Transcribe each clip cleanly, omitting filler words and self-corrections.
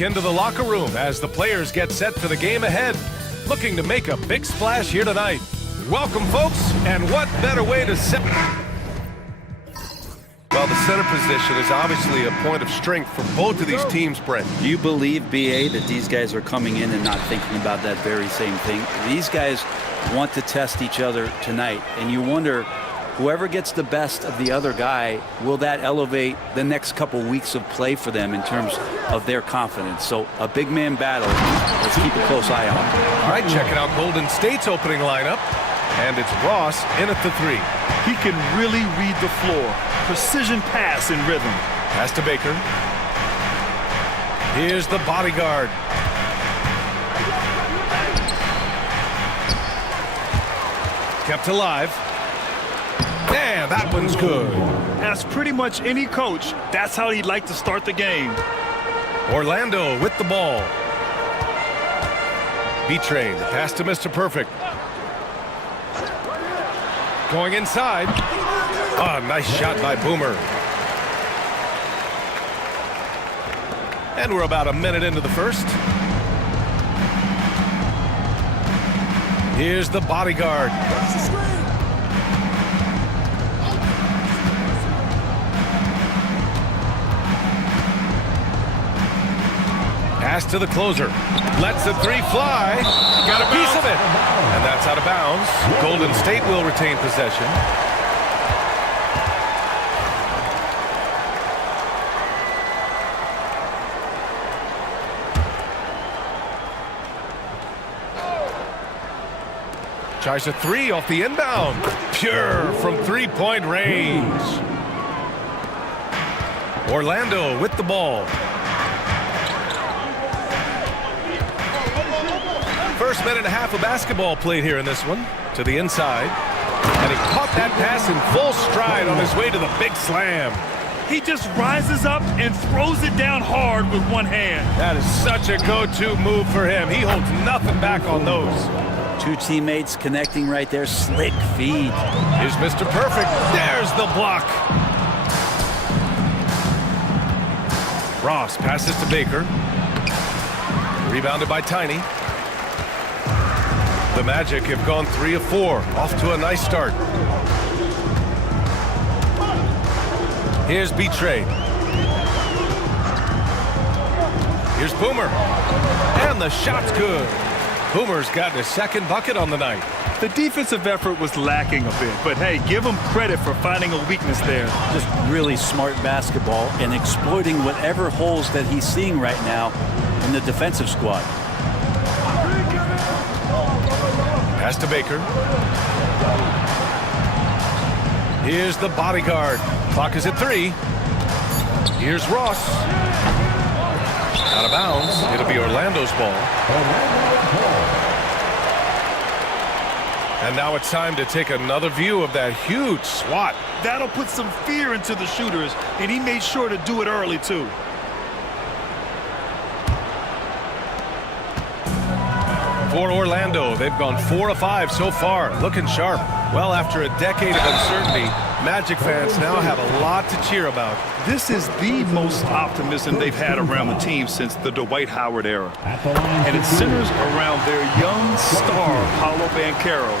Back into the locker room as the players get set for the game ahead. Looking to make a big splash here tonight. Welcome, folks, and what better way to set... Well, the center position is obviously a point of strength for both of these teams, Brent. Do you believe, B.A., that these guys are coming in and not thinking about that very same thing? These guys want to test each other tonight, and you wonder, whoever gets the best of the other guy, will that elevate the next couple weeks of play for them in terms of their confidence? So a big man battle. Let's keep a close eye on it. All right, checking out Golden State's opening lineup. And it's Ross in at the 3. He can really read the floor. Precision pass and rhythm. Pass to Baker. Here's the bodyguard. Kept alive. And that one's good. As pretty much any coach, that's how he'd like to start the game. Orlando with the ball. B-Train, the pass to Mr. Perfect. Going inside. Oh, nice shot by Boomer. And we're about a minute into the first. Here's the bodyguard. Pass to the closer. Lets the 3 fly. Got a piece of it. And that's out of bounds. Golden State will retain possession. Tries a 3 off the inbound. Pure from 3-point range. Orlando with the ball. First minute and a half of basketball played here in this one. To the inside. And he caught that pass in full stride on his way to the big slam. He just rises up and throws it down hard with one hand. That is such a go-to move for him. He holds nothing back on those. Two teammates connecting right there. Slick feed. Here's Mr. Perfect. There's the block. Ross passes to Baker. Rebounded by Tiny. The Magic have gone 3 of 4. Off to a nice start. Here's B-Trade. Here's Boomer. And the shot's good. Boomer's gotten his second bucket on the night. The defensive effort was lacking a bit, but hey, give him credit for finding a weakness there. Just really smart basketball and exploiting whatever holes that he's seeing right now in the defensive squad. Pass to Baker. Here's the bodyguard. Clock is at 3. Here's Ross. Out of bounds. It'll be Orlando's ball. And now it's time to take another view of that huge swat. That'll put some fear into the shooters, and he made sure to do it early, too. For Orlando, they've gone 4 of 5 so far, looking sharp. Well, after a decade of uncertainty, Magic fans now have a lot to cheer about. This is the most optimism they've had around the team since the Dwight Howard era. And it centers around their young star, Paolo Banchero.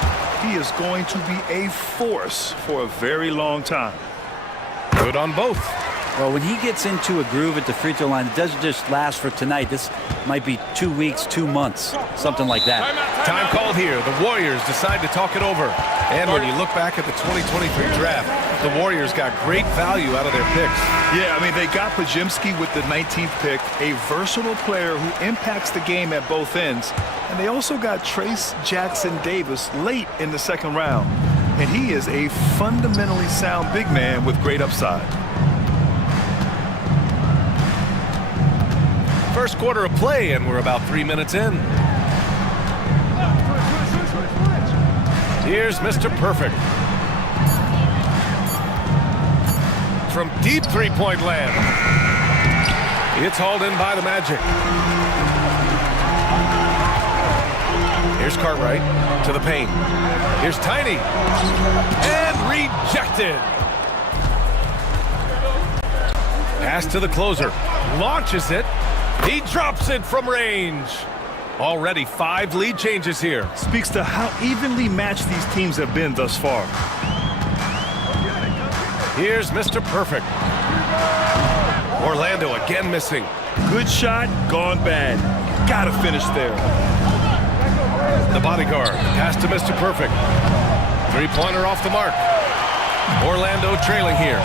He is going to be a force for a very long time. Good on both. Well, when he gets into a groove at the free throw line, it doesn't just last for tonight. This might be 2 weeks, 2 months, something like that. Time called here. The Warriors decide to talk it over. And when you look back at the 2023 draft, the Warriors got great value out of their picks. Yeah, I mean, they got Pajimski with the 19th pick, a versatile player who impacts the game at both ends. And they also got Trace Jackson Davis late in the second round. And he is a fundamentally sound big man with great upside. First quarter of play, and we're about 3 minutes in. Here's Mr. Perfect. From deep three-point land. It's hauled in by the Magic. Here's Cartwright to the paint. Here's Tiny. And rejected. Pass to the closer. Launches it. He drops it from range. Already 5 lead changes here. Speaks to how evenly matched these teams have been thus far. Here's Mr. Perfect. Orlando again missing. Good shot, gone bad. Gotta finish there. The bodyguard, pass to Mr. Perfect. 3-pointer off the mark. Orlando trailing here.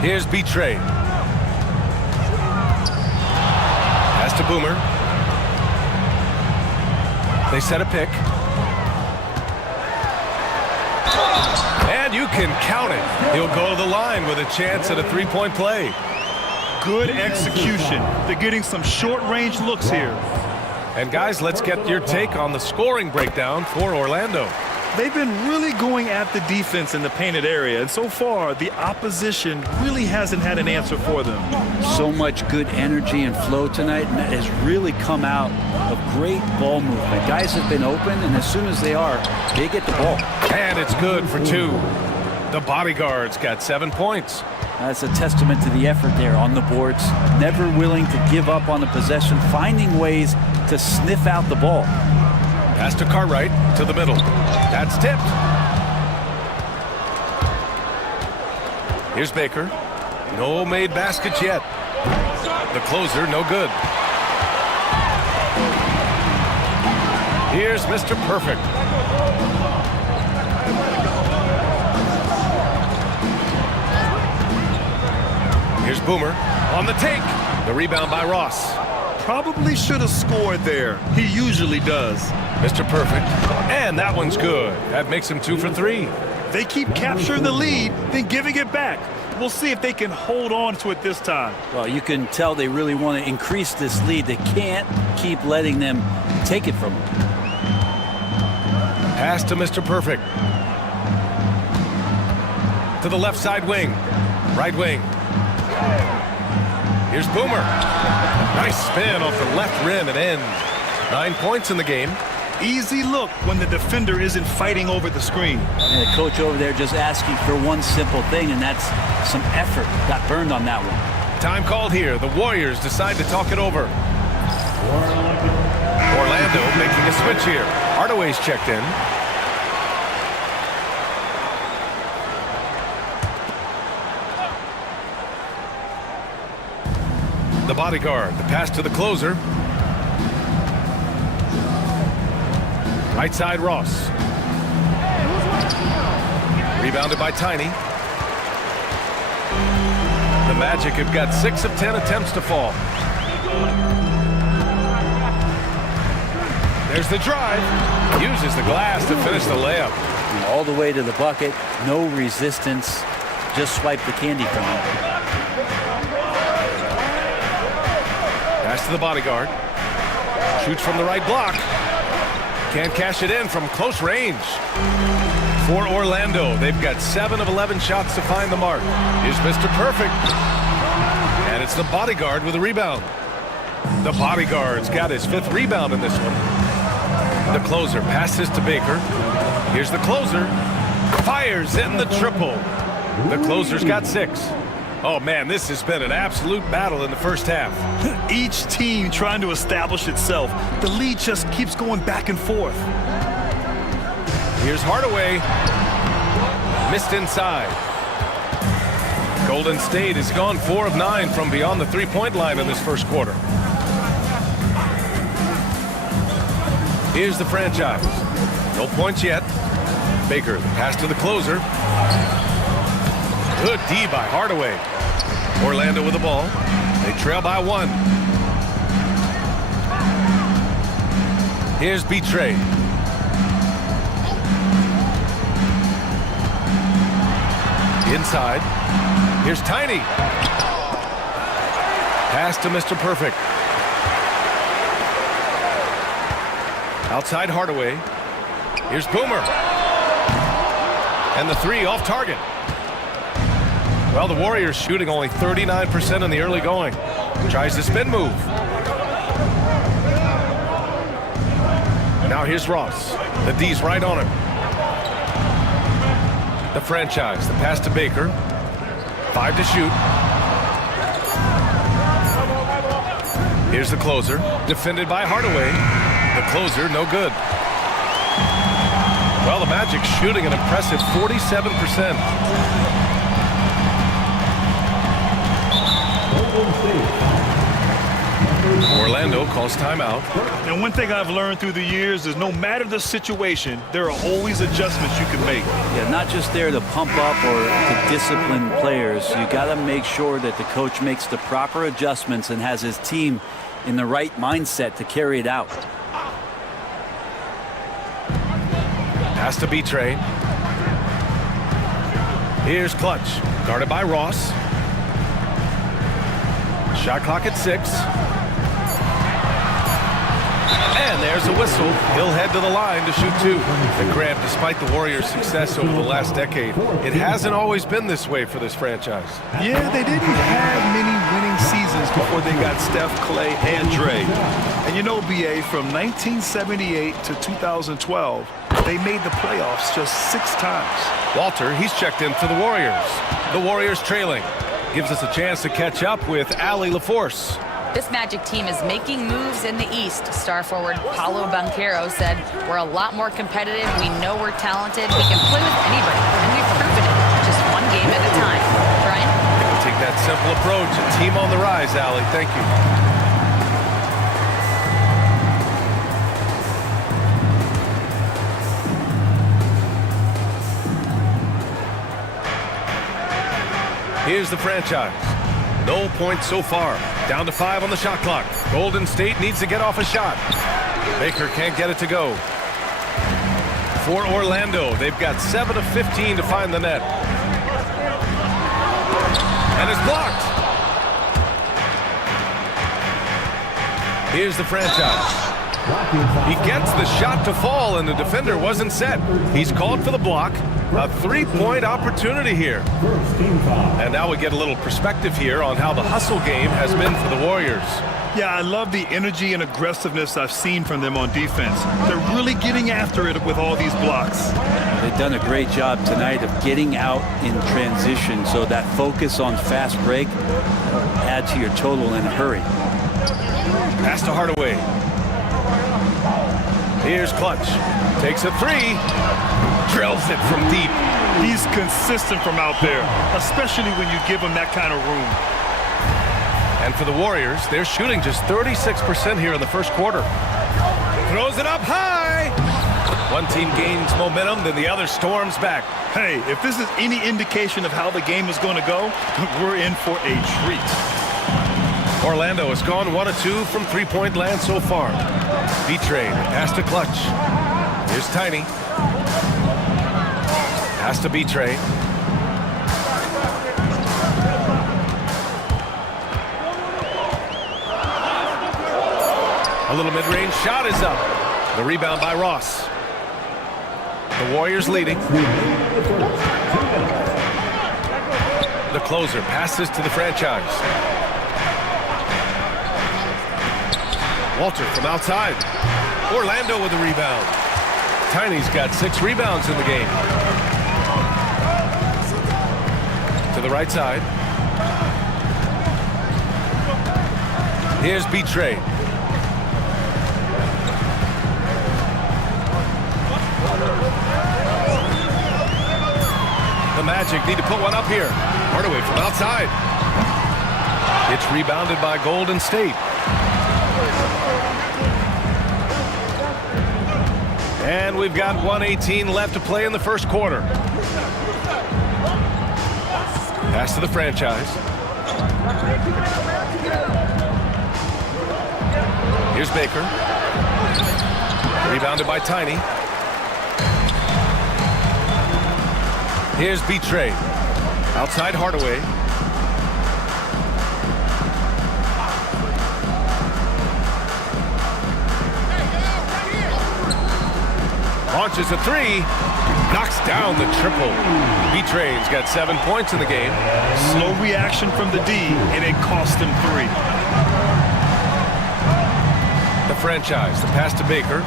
Here's Betray. Pass to Boomer. They set a pick. And you can count it. He'll go to the line with a chance at a 3-point play. Good execution. They're getting some short-range looks here. And guys, let's get your take on the scoring breakdown for Orlando. They've been really going at the defense in the painted area, and so far, the opposition really hasn't had an answer for them. So much good energy and flow tonight, and that has really come out of great ball movement. Guys have been open, and as soon as they are, they get the ball. And it's good for 2. The bodyguard's got 7 points. That's a testament to the effort there on the boards. Never willing to give up on the possession, finding ways to sniff out the ball. Pass to Cartwright to the middle. That's tipped. Here's Baker. No made baskets yet. The closer, no good. Here's Mr. Perfect. Here's Boomer on the take. The rebound by Ross. Probably should have scored there. He usually does. Mr. Perfect. And that one's good. That makes him 2 for 3. They keep capturing the lead, then giving it back. We'll see if they can hold on to it this time. Well, you can tell they really want to increase this lead. They can't keep letting them take it from them. Pass to Mr. Perfect. To the left side wing. Right wing. Here's Boomer. Nice spin off the left rim and in. 9 points in the game. Easy look when the defender isn't fighting over the screen. And the coach over there just asking for one simple thing, and that's some effort. Got burned on that one. Time called here. The Warriors decide to talk it over. Orlando making a switch here. Hardaway's checked in. The bodyguard, the pass to the closer. Right side, Ross. Rebounded by Tiny. The Magic have got 6 of 10 attempts to fall. There's the drive. Uses the glass to finish the layup. All the way to the bucket. No resistance. Just swipe the candy from him. Pass to the bodyguard. Shoots from the right block. Can't cash it in from close range. For Orlando, they've got 7 of 11 shots to find the mark. Here's Mr. Perfect. And it's the bodyguard with a rebound. The bodyguard's got his 5th rebound in this one. The closer passes to Baker. Here's the closer. Fires in the triple. The closer's got 6. Oh, man, this has been an absolute battle in the first half. Each team trying to establish itself. The lead just keeps going back and forth. Here's Hardaway. Missed inside. Golden State has gone 4 of 9 from beyond the 3-point line in this first quarter. Here's the franchise. No points yet. Baker, the pass to the closer. Good D by Hardaway. Orlando with the ball. They trail by 1. Here's Betray. Inside. Here's Tiny. Pass to Mr. Perfect. Outside Hardaway. Here's Boomer. And the 3 off target. Well, the Warriors shooting only 39% in the early going. Tries the spin move. Now here's Ross. The D's right on him. The franchise. The pass to Baker. 5 to shoot. Here's the closer, defended by Hardaway. The closer, no good. Well, the Magic shooting an impressive 47%. Orlando calls timeout. And one thing I've learned through the years is no matter the situation, there are always adjustments you can make. Yeah, not just there to pump up or to discipline players. You got to make sure that the coach makes the proper adjustments and has his team in the right mindset to carry it out. Pass to B-Train. Here's Clutch, guarded by Ross. Shot clock at 6. And there's a whistle. He'll head to the line to shoot 2. And Graham, despite the Warriors' success over the last decade, it hasn't always been this way for this franchise. Yeah, they didn't have many winning seasons before they got Steph, Clay, and Dre. And you know, B.A., from 1978 to 2012, they made the playoffs just 6 times. Walter, he's checked in for the Warriors. The Warriors trailing. Gives us a chance to catch up with Allie LaForce. This Magic team is making moves in the East. Star forward Paolo Banchero said, "We're a lot more competitive. We know we're talented. We can play with anybody, and we've proven it. Just one game at a time." Brian? We'll take that simple approach. A team on the rise, Allie. Thank you. Here's the franchise. No points so far. Down to 5 on the shot clock. Golden State needs to get off a shot. Baker can't get it to go. For Orlando, they've got 7 of 15 to find the net. And it's blocked. Here's the franchise. He gets the shot to fall, and the defender wasn't set. He's called for the block. A 3-point opportunity here. And now we get a little perspective here on how the hustle game has been for the Warriors. Yeah, I love the energy and aggressiveness I've seen from them on defense. They're really getting after it with all these blocks. They've done a great job tonight of getting out in transition, so that focus on fast break add to your total in a hurry. Pass to Hardaway. Here's Clutch. Takes a 3. Drills it from deep. He's consistent from out there, especially when you give him that kind of room. And for the Warriors, they're shooting just 36% here in the first quarter. Throws it up high. One team gains momentum, then the other storms back. Hey, if this is any indication of how the game is going to go, we're in for a treat. Orlando has gone 1 of 2 from 3-point land so far. B-Train, pass to Clutch. Here's Tiny. Pass to B-Train. A little mid-range shot is up. The rebound by Ross. The Warriors leading. The closer passes to the franchise. Walter from outside. Orlando with the rebound. Tiny's got 6 rebounds in the game. To the right side. Here's B-Train. The Magic need to put one up here. Hardaway from outside. It's rebounded by Golden State. And we've got 1:18 left to play in the first quarter. Pass to the franchise. Here's Baker. Rebounded by Tiny. Here's B-Train. Outside Hardaway. Launches a 3. Knocks down the triple. B-Train's got 7 points in the game. Slow reaction from the D, and it cost him 3. The franchise. The pass to Baker.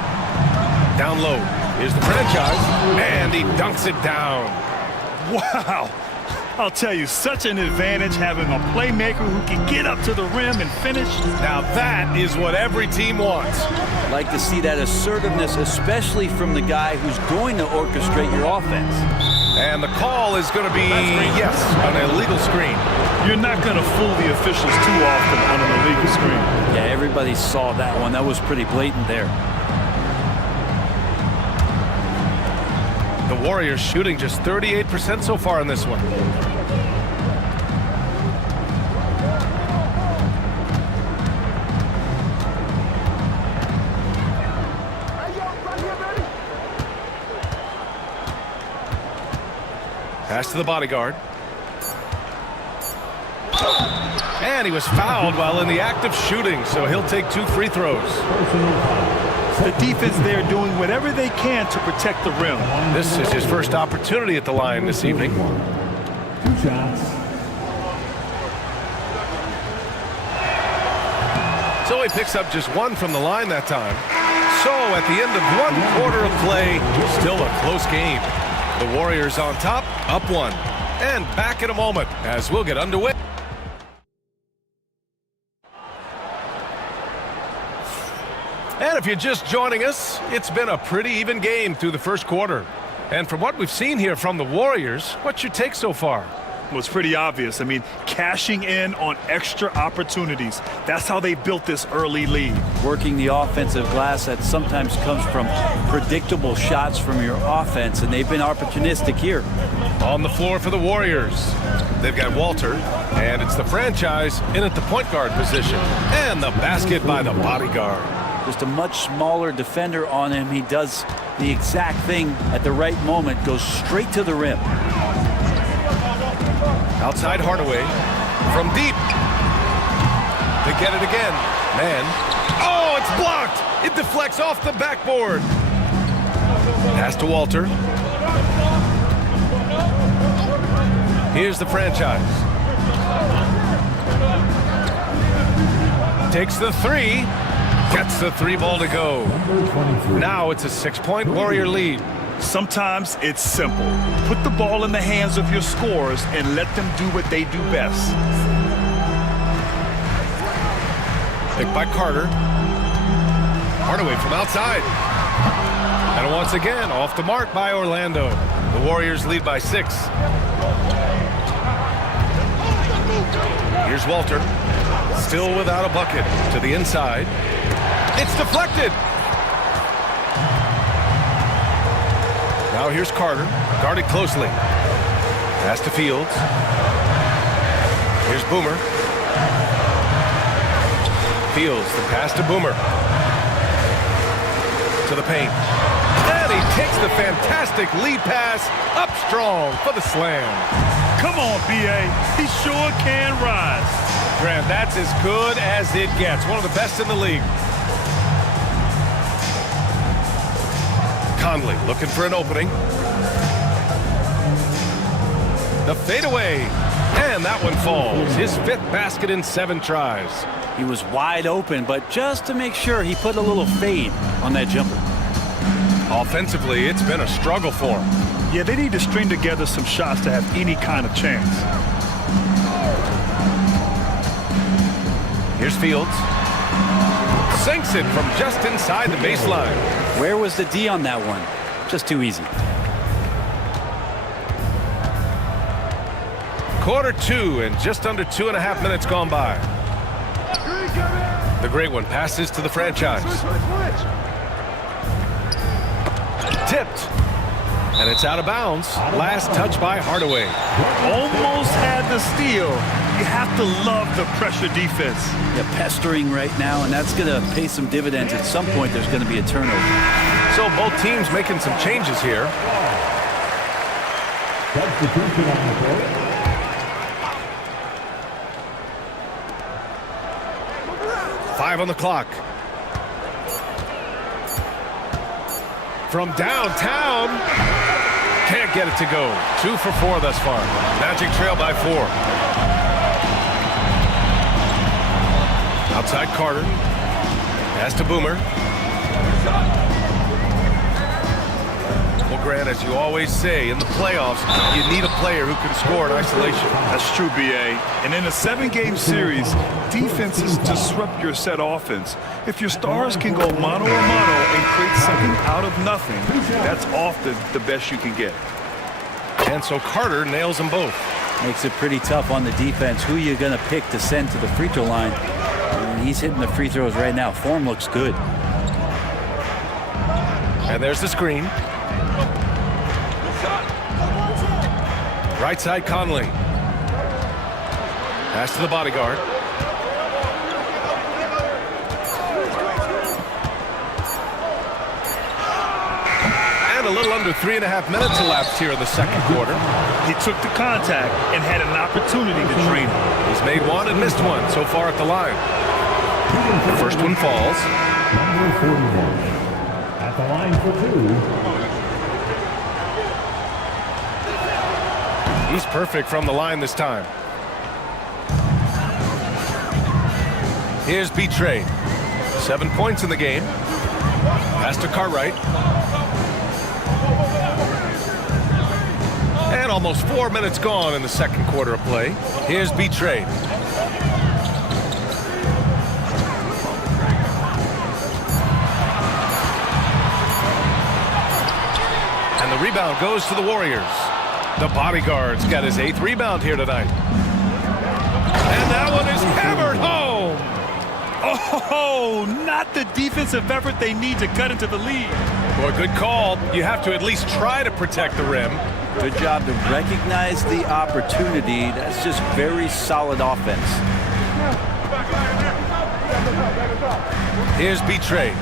Down low. Here's the franchise. And he dunks it down. Wow. I'll tell you, such an advantage having a playmaker who can get up to the rim and finish. Now that is what every team wants. Like to see that assertiveness, especially from the guy who's going to orchestrate your offense. And the call is going to be, yes, an illegal screen. You're not going to fool the officials too often on an illegal screen. Yeah, everybody saw that one. That was pretty blatant there. The Warriors shooting just 38% so far in this one. Pass to the bodyguard. And he was fouled while in the act of shooting, so he'll take 2 free throws. The defense there doing whatever they can to protect the rim. This is his first opportunity at the line this evening. 2 shots. So he picks up just 1 from the line that time. So at the end of 1 quarter of play, still a close game. The Warriors on top, up 1. And back in a moment as we'll get underway. And if you're just joining us, it's been a pretty even game through the first quarter. And from what we've seen here from the Warriors, what's your take so far? Well, it's pretty obvious. I mean, cashing in on extra opportunities. That's how they built this early lead. Working the offensive glass that sometimes comes from predictable shots from your offense, and they've been opportunistic here. On the floor for the Warriors, they've got Walter, and it's the franchise in at the point guard position. And the basket by the bodyguard. Just a much smaller defender on him. He does the exact thing at the right moment, goes straight to the rim. Outside Hardaway from deep. They get it again. Man. Oh, it's blocked. It deflects off the backboard. Pass to Walter. Here's the franchise. Takes the 3. Gets the 3 ball to go. Now it's a 6-point Warrior lead. Sometimes it's simple. Put the ball in the hands of your scorers and let them do what they do best. Picked by Carter. Hardaway from outside. And once again, off the mark by Orlando. The Warriors lead by 6. Here's Walter. Still without a bucket. To the inside. It's deflected. Now here's Carter. Guarded closely. Pass to Fields. Here's Boomer. Fields, the pass to Boomer. To the paint. And he takes the fantastic lead pass up strong for the slam. Come on, B.A. He sure can rise. Grant, that's as good as it gets. One of the best in the league. Conley looking for an opening. The fadeaway. And that one falls. His 5th basket in 7 tries. He was wide open, but just to make sure, he put a little fade on that jumper. Offensively, it's been a struggle for him. Yeah, they need to string together some shots to have any kind of chance. Here's Fields. Sinks it from just inside the baseline. Where was the D on that one? Just too easy. Quarter 2 and just under 2.5 minutes gone by. The great one passes to the franchise. Tipped. And it's out of bounds. Last touch by Hardaway. Almost had the steal. You have to love the pressure defense. Yeah, pestering right now, and that's going to pay some dividends. At some point, there's going to be a turnover. So both teams making some changes here. Substitution on the court. Five on the clock. From downtown. Can't get it to go. 2 for 4 thus far. Magic trail by 4. Outside Carter. Pass to Boomer. Will Grant, as you always say, in the playoffs, you need a player who can score in isolation. That's true, B.A. And in a 7-game series, defenses disrupt your set offense. If your stars can go mano a mano and create something out of nothing, that's often the best you can get. And so Carter nails them both. Makes it pretty tough on the defense. Who you going to pick to send to the free throw line? And he's hitting the free throws right now. Form looks good. And there's the screen. Right side Conley. Pass to the bodyguard. And a little under 3.5 minutes elapsed here in the second quarter. He took the contact and had an opportunity to drain it. He's made one and missed one so far at the line. The first one falls. Number 41. At the line for 2. He's perfect from the line this time. Here's Betray. 7 points in the game. Pass to Cartwright. And almost 4 minutes gone in the second quarter of play. Here's Betray. And the rebound goes to the Warriors. The bodyguard's got his 8th rebound here tonight. And that one is hammered home. Oh, not the defensive effort they need to cut into the lead. Boy, good call. You have to at least try to protect the rim. Good job to recognize the opportunity. That's just very solid offense. Here's Betray.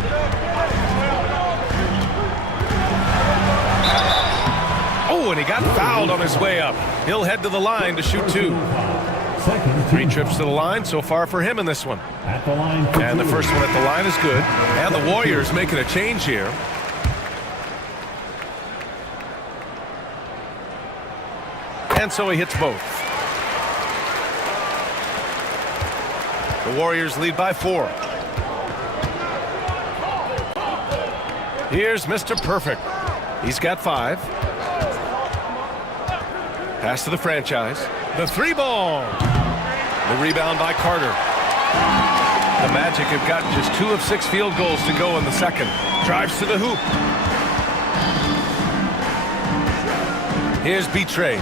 Oh, and he got fouled on his way up. He'll head to the line to shoot 2. 3 trips to the line so far for him in this one. At the line for And the 2. first one at the line is good. And the Warriors making a change here. And so he hits both. The Warriors lead by 4. Here's Mr. Perfect. He's got 5. Pass to the franchise. The 3-ball. The rebound by Carter. The Magic have gotten just 2 of 6 field goals to go in the second. Drives to the hoop. Here's Betray.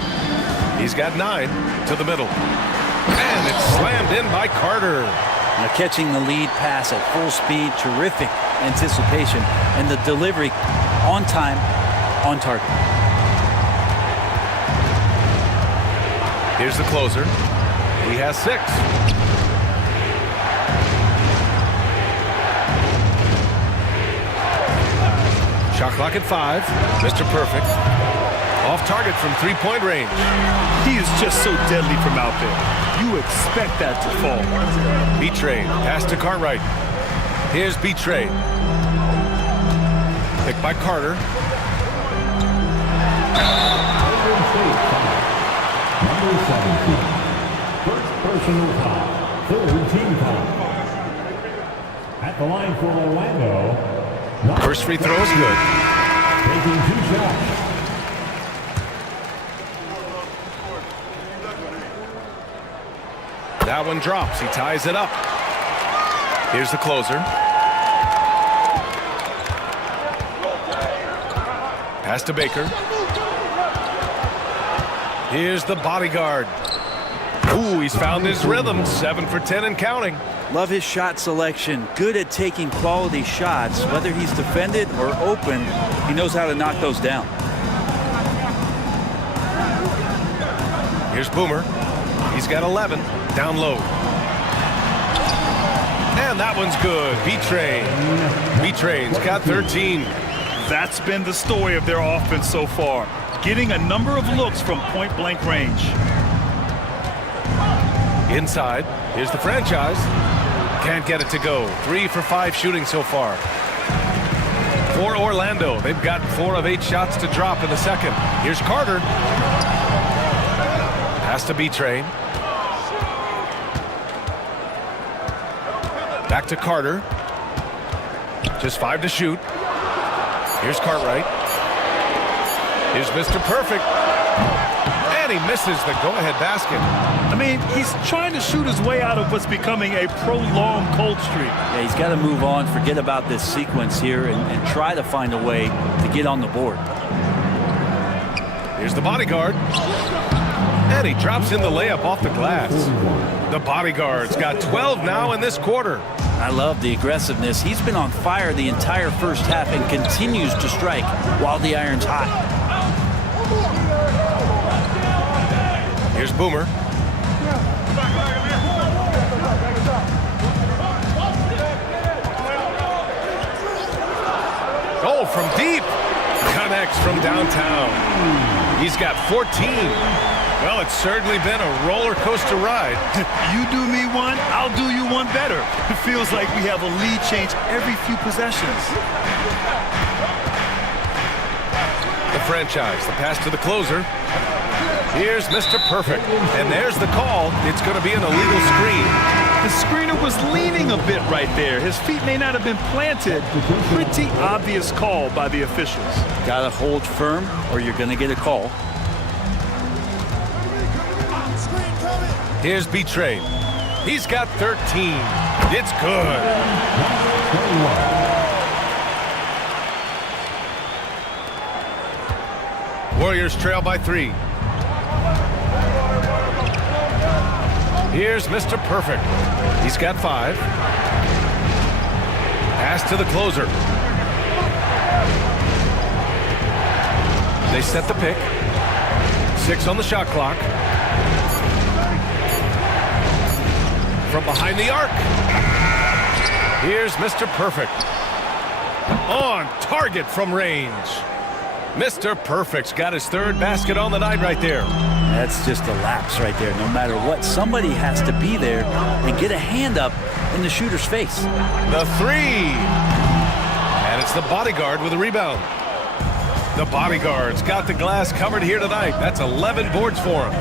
He's got 9 to the middle. And it's slammed in by Carter. Now catching the lead pass at full speed, terrific anticipation, and the delivery on time, on target. Here's the closer. He has 6. Shot clock at 5. Mr. Perfect. Off target from 3-point range. He is just so deadly from out there. You expect that to fall. Betray. Pass to Cartwright. Here's Betray. Picked by Carter. Number 17. First personal foul. 3rd team foul. At the line for Orlando. First free throw is good. Taking 2 shots. That one drops. He ties it up. Here's the closer. Pass to Baker. Here's the bodyguard. Ooh, he's found his rhythm. 7 for 10 and counting. Love his shot selection. Good at taking quality shots. Whether he's defended or open, he knows how to knock those down. Here's Boomer. He's got 11. Down low. And that one's good. Betray's got 13. That's been the story of their offense so far. Getting a number of looks from point-blank range. Inside. Here's the franchise. Can't get it to go. 3 for 5 shooting so far. For Orlando, they've got 4 of 8 shots to drop in the second. Here's Carter. Pass to Betray. Back to Carter. Just 5 to shoot. Here's Cartwright. Here's Mr. Perfect. And he misses the go-ahead basket. I mean, he's trying to shoot his way out of what's becoming a prolonged cold streak. Yeah, he's got to move on, forget about this sequence here, and try to find a way to get on the board. Here's the bodyguard. And he drops in the layup off the glass. The bodyguard's got 12 now in this quarter. I love the aggressiveness. He's been on fire the entire first half and continues to strike while the iron's hot. Here's Boomer. Oh, from deep. Connects from downtown. He's got 14. Well, it's certainly been a roller coaster ride. You do me one, I'll do you one better. It feels like we have a lead change every few possessions. The franchise, the pass to the closer. Here's Mr. Perfect. And there's the call. It's going to be an illegal screen. The screener was leaning a bit right there. His feet may not have been planted. Pretty obvious call by the officials. Got to hold firm or you're going to get a call. Here's B-Train. He's got 13. It's good. Warriors trail by 3. Here's Mr. Perfect. He's got 5. Pass to the closer. They set the pick. 6 on the shot clock. From behind the arc. Here's Mr. Perfect. On target from range. Mr. Perfect's got his 3rd basket on the night right there. That's just a lapse right there. No matter what, somebody has to be there and get a hand up in the shooter's face. The 3. And it's the bodyguard with a rebound. The bodyguard's got the glass covered here tonight. That's 11 boards for him.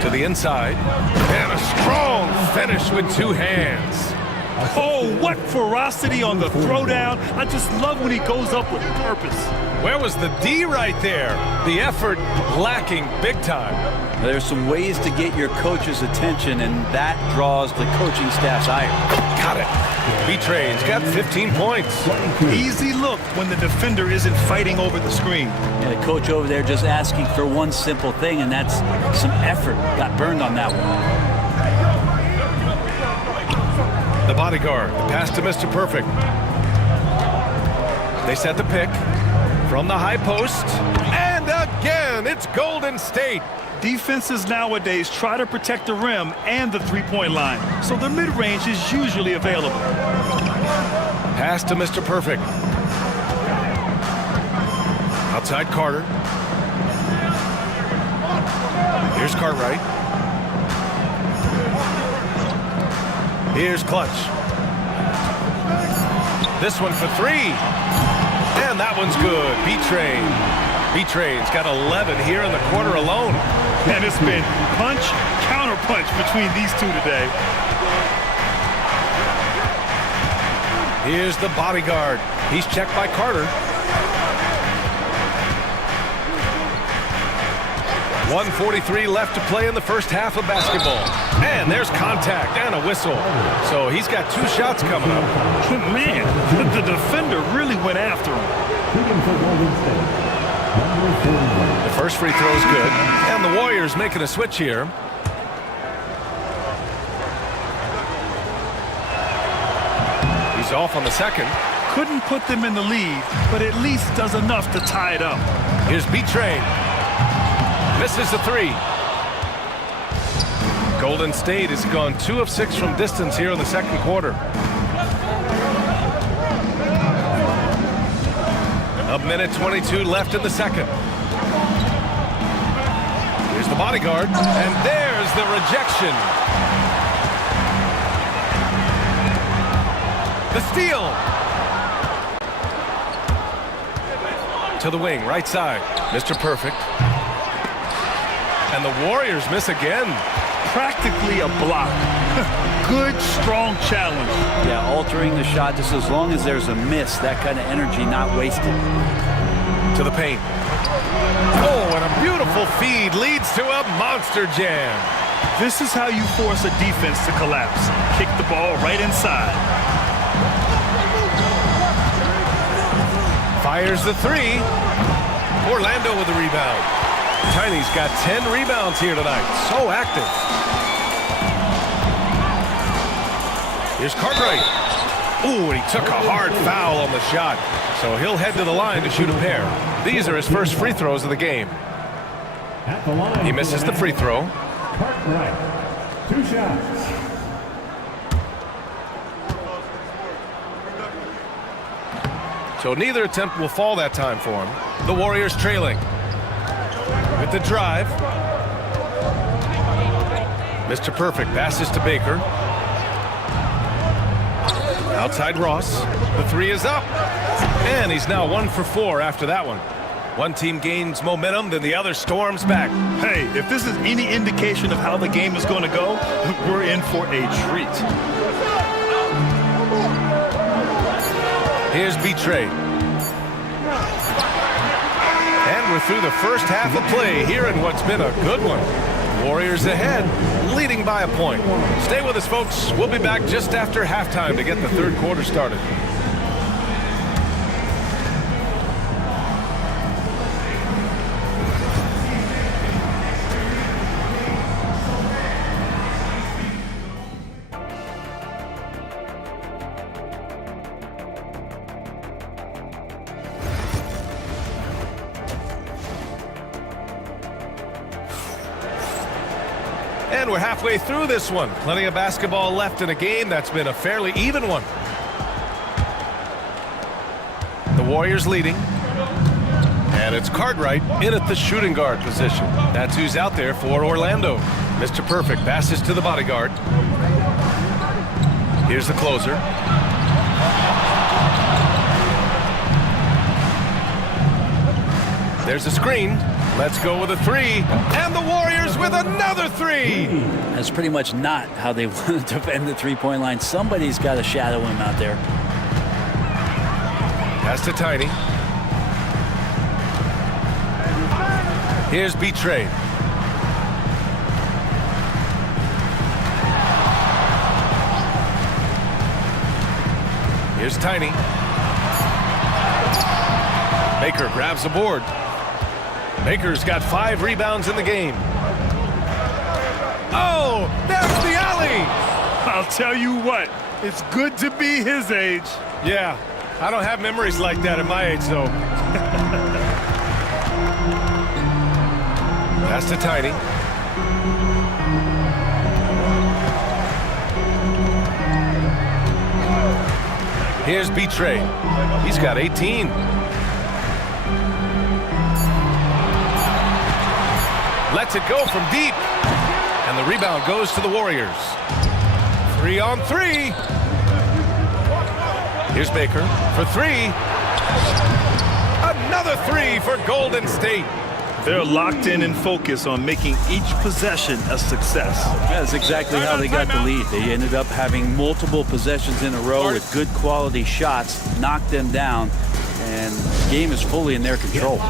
To the inside. And a strong finish with 2 hands. Oh, what ferocity on the throwdown. I just love when he goes up with purpose. Where was the D right there? The effort lacking big time. There's some ways to get your coach's attention, and that draws the coaching staff's ire. Got it. B-Train's got 15 points. Easy look when the defender isn't fighting over the screen. And the coach over there just asking for one simple thing, and that's some effort. Got burned on that one. The bodyguard, the pass to Mr. Perfect. They set the pick from the high post. And again, it's Golden State. Defenses nowadays try to protect the rim and the three-point line, so the mid-range is usually available. Pass to Mr. Perfect. Outside Carter. Here's Cartwright. Here's Clutch. This one for 3. And that one's good. B-Train. B-Train's got 11 here in the quarter alone. And it's been punch, counter punch between these two today. Here's the bodyguard. He's checked by Carter. 1:43 left to play in the first half of basketball. And there's contact and a whistle. So he's got 2 shots coming up. Man, the defender really went after him. The first free throw is good. And the Warriors making a switch here. He's off on the second. Couldn't put them in the lead, but at least does enough to tie it up. Here's B-Train. Misses the 3. Golden State has gone 2 of 6 from distance here in the second quarter. A minute 22 left in the second. Here's the bodyguard, and there's the rejection. The steal. To the wing, right side. Mr. Perfect. And the Warriors miss again. Practically a block. Good, strong challenge. Yeah, altering the shot just as long as there's a miss, that kind of energy not wasted. To the paint. Oh, and a beautiful feed leads to a monster jam. This is how you force a defense to collapse. Kick the ball right inside. Fires the three. Orlando with the rebound. Tiny's got 10 rebounds here tonight. So active. Here's Cartwright. Ooh, and he took a hard foul on the shot. So he'll head to the line to shoot a pair. These are his first free throws of the game. At the line. He misses the free throw. Cartwright. 2 shots. So neither attempt will fall that time for him. The Warriors trailing. With the drive. Mr. Perfect passes to Baker. Outside Ross. The three is up. And he's now 1 for 4 after that one. One team gains momentum, then the other storms back. Hey, if this is any indication of how the game is going to go, we're in for a treat. Here's B-Trade. And we're through the first half of play here in what's been a good one. Warriors ahead, leading by a point. Stay with us, folks. We'll be back just after halftime to get the third quarter started. And we're halfway through this one. Plenty of basketball left in a game that's been a fairly even one. The Warriors leading. And it's Cartwright in at the shooting guard position. That's who's out there for Orlando. Mr. Perfect passes to the bodyguard. Here's the closer. There's a screen. Let's go with a three. And the Warriors with another three. That's pretty much not how they want to defend the three-point line. Somebody's got to shadow him out there. Pass to Tiny. Here's B-Trade. Here's Tiny. Baker grabs the board. Baker's got 5 rebounds in the game. Oh, that's the alley! I'll tell you what, it's good to be his age. Yeah, I don't have memories like that at my age, though. Pass to Tiny. Here's B-Trade. He's got 18. Lets it go from deep. And the rebound goes to the Warriors. 3 on 3. Here's Baker for 3. Another 3 for Golden State. They're locked in and focused on making each possession a success. That's exactly how they got the lead. They ended up having multiple possessions in a row with good quality shots, knocked them down, and the game is fully in their control.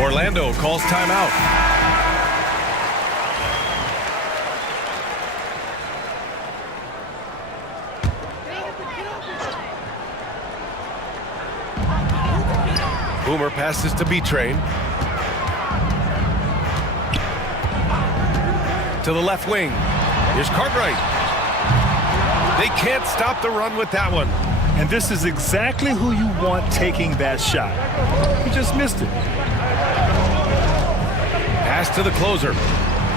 Orlando calls timeout. Boomer passes to B-Train. To the left wing. Here's Cartwright. They can't stop the run with that one. And this is exactly who you want taking that shot. He just missed it. Pass to the closer.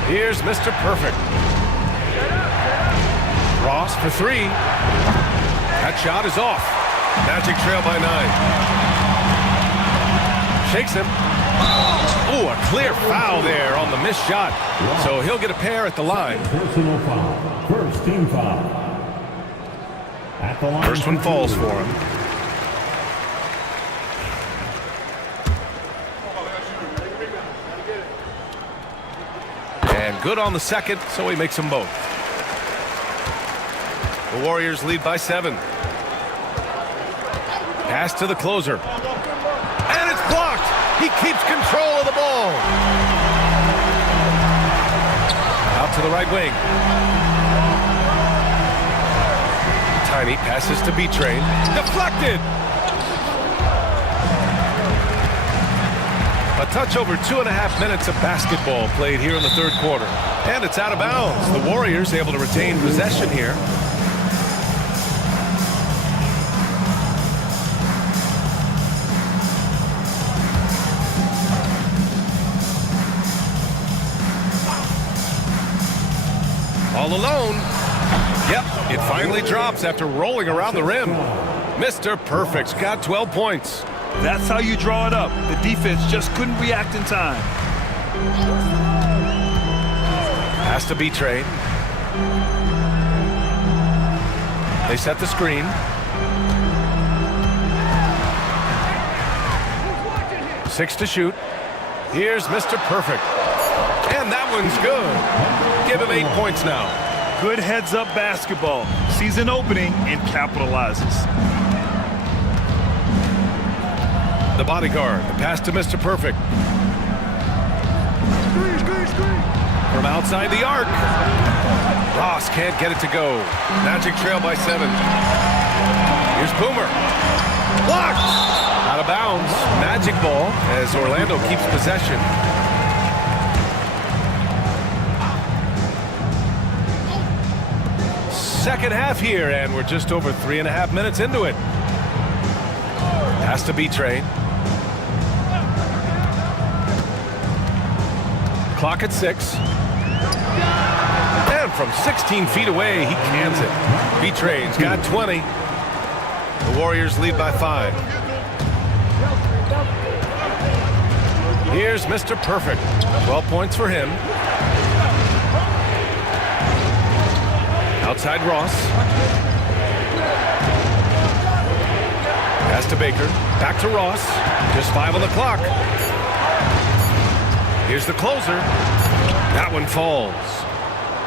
Here's Mr. Perfect. Ross for 3. That shot is off. Magic trail by 9. Shakes him. Oh, a clear foul there on the missed shot. So he'll get a pair at the line. Personal foul. First team foul. At the line. First one falls for him. And good on the second, so he makes them both. The Warriors lead by 7. Pass to the closer. And it's blocked. He keeps control of the ball. Out to the right wing. Tiny passes to B-Train. Deflected. A touch over 2.5 minutes of basketball played here in the third quarter. And it's out of bounds. The Warriors able to retain possession here. All alone. Yep, it finally drops after rolling around the rim. Mr. Perfect's got 12 points. That's how you draw it up. The defense just couldn't react in time. Has to be Trey. They set the screen. Six to shoot. Here's Mr. Perfect. And that one's good. Give him 8 points now. Good heads-up basketball. Sees an opening and capitalizes. The bodyguard. The pass to Mr. Perfect. From outside the arc. Ross can't get it to go. Magic trail by 7. Here's Boomer. Blocked. Out of bounds. Magic ball as Orlando keeps possession. Second half here, and we're just over 3.5 minutes into it. Has to be Train. Clock at 6. And from 16 feet away, he cans it. B-Train's got 20. The Warriors lead by 5. Here's Mr. Perfect. 12 points for him. Outside Ross. Pass to Baker. Back to Ross. Just 5 on the clock. Here's the closer. That one falls.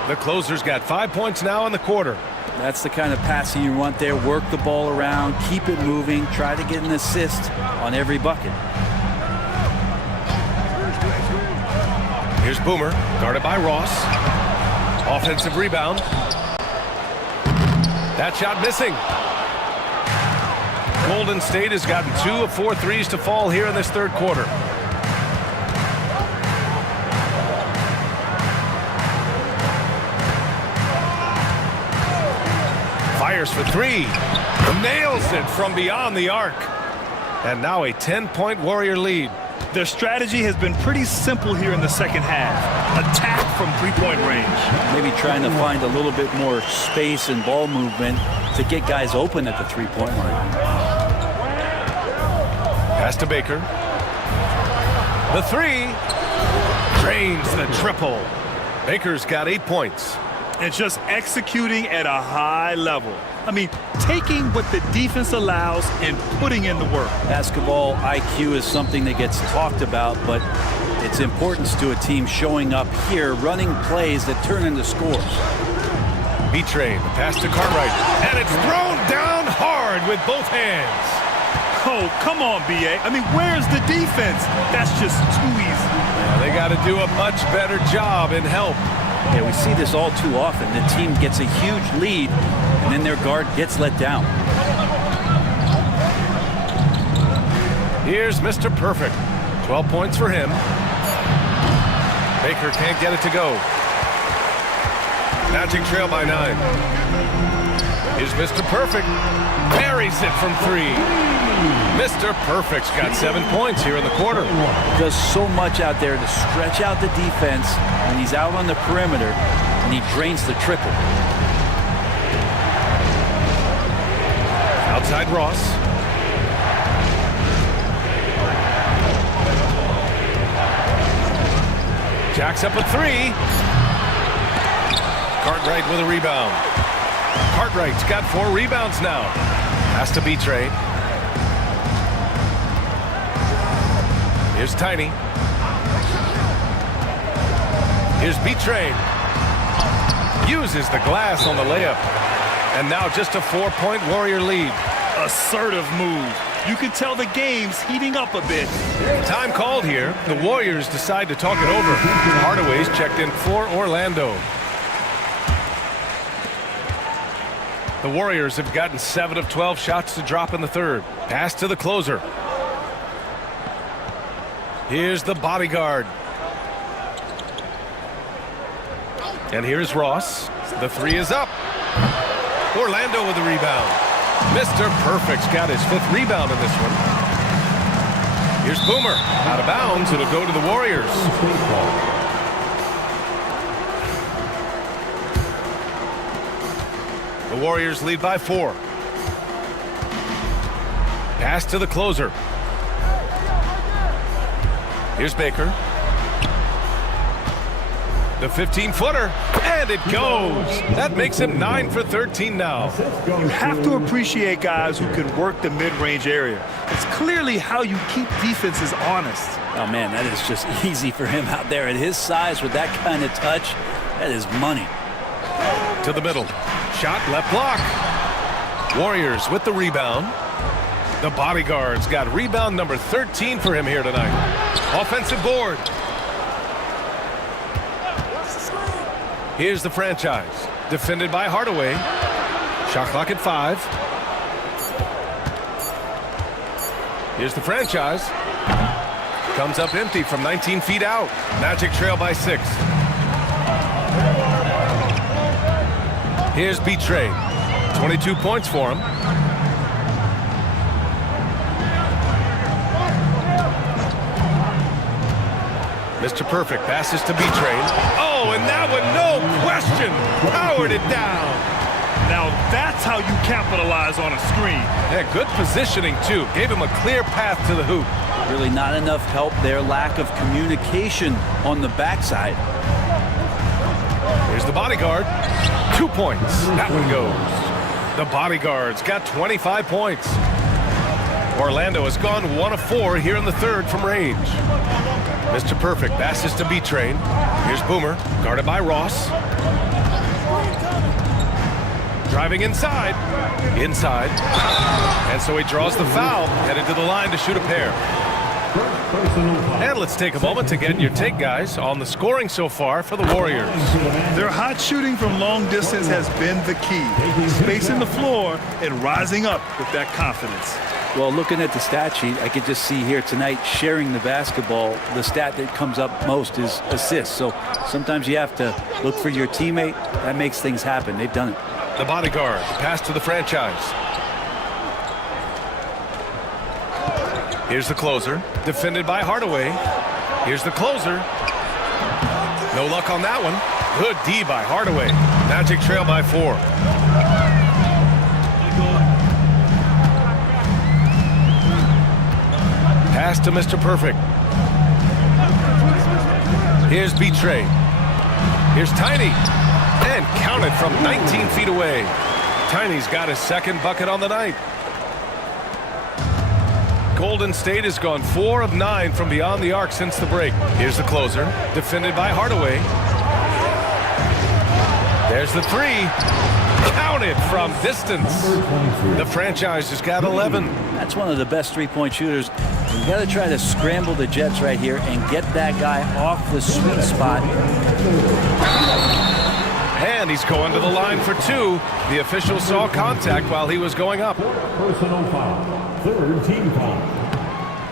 The closer's got 5 points now in the quarter. That's the kind of passing you want there. Work the ball around, keep it moving, try to get an assist on every bucket. Here's Boomer, guarded by Ross. Offensive rebound. That shot missing. Golden State has gotten 2 of 4 threes to fall here in this third quarter. Fires for 3. Nails it from beyond the arc. And now a 10-point Warrior lead. Their strategy has been pretty simple here in the second half. Attack from three-point range. Maybe trying to find a little bit more space and ball movement to get guys open at the three-point line. Pass to Baker. The 3. Drains the triple. Baker's got 8 points. And just executing at a high level. I mean, taking what the defense allows and putting in the work. Basketball IQ is something that gets talked about, but its importance to a team showing up here, running plays that turn into scores. B-Train, pass to Cartwright, and it's thrown down hard with both hands. Oh, come on, B.A. I mean, where's the defense? That's just too easy. Yeah, they got to do a much better job in help. Yeah, we see this all too often. The team gets a huge lead, and then their guard gets let down. Here's Mr. Perfect. 12 points for him. Baker can't get it to go. Magic trail by 9. Here's Mr. Perfect. Buries it from 3. Mr. Perfect's got 7 points here in the quarter. Does so much out there to stretch out the defense when he's out on the perimeter, and he drains the triple. Outside Ross. Jacks up a 3. Cartwright with a rebound. Cartwright's got 4 rebounds now. Has to be Trey. Here's Tiny. Here's B-Train. Uses the glass on the layup. And now just a 4-point Warrior lead. Assertive move. You can tell the game's heating up a bit. Time called here. The Warriors decide to talk it over. Hardaway's checked in for Orlando. The Warriors have gotten 7 of 12 shots to drop in the third. Pass to the closer. Here's the bodyguard. And here's Ross. The three is up. Orlando with the rebound. Mr. Perfect's got his 5th rebound in this one. Here's Boomer. Out of bounds. It'll go to the Warriors. The Warriors lead by 4. Pass to the closer. Here's Baker. The 15-footer, and it goes. That makes him 9 for 13 now. You have to appreciate guys who can work the mid-range area. It's clearly how you keep defenses honest. Oh, man, that is just easy for him out there. At his size with that kind of touch, that is money. To the middle. Shot, left block. Warriors with the rebound. The bodyguard's got rebound number 13 for him here tonight. Offensive board. Here's the franchise. Defended by Hardaway. Shot clock at 5. Here's the franchise. Comes up empty from 19 feet out. Magic trail by 6. Here's B-Trade. 22 points for him. Mr. Perfect passes to B-Train. Oh, and that one, no question, powered it down. Now that's how you capitalize on a screen. Yeah, good positioning, too. Gave him a clear path to the hoop. Really not enough help there. Lack of communication on the backside. Here's the bodyguard. 2 points. That one goes. The bodyguard's got 25 points. Orlando has gone 1 of 4 here in the third from range. Mr. Perfect passes to B-Train. Here's Boomer, guarded by Ross. Driving inside. Inside. And so he draws the foul, headed to the line to shoot a pair. And let's take a moment to get your take, guys, on the scoring so far for the Warriors. Their hot shooting from long distance has been the key. Spacing the floor and rising up with that confidence. Well, looking at the stat sheet, I could just see here tonight sharing the basketball. The stat that comes up most is assists. So sometimes you have to look for your teammate. That makes things happen. They've done it. The bodyguard, pass to the franchise. Here's the closer, defended by Hardaway. Here's the closer. No luck on that one. Good D by Hardaway. Magic trail by 4. Pass to Mr. Perfect. Here's B-Trade. Here's Tiny. And counted from 19 feet away. Tiny's got his 2nd bucket on the night. Golden State has gone 4 of 9 from beyond the arc since the break. Here's the closer, defended by Hardaway. There's the 3. Counted from distance. The franchise has got 11. That's one of the best three-point shooters. We've got to try to scramble the Jets right here and get that guy off the sweet spot. And he's going to the line for 2. The official saw contact while he was going up. Personal foul. 3rd team foul.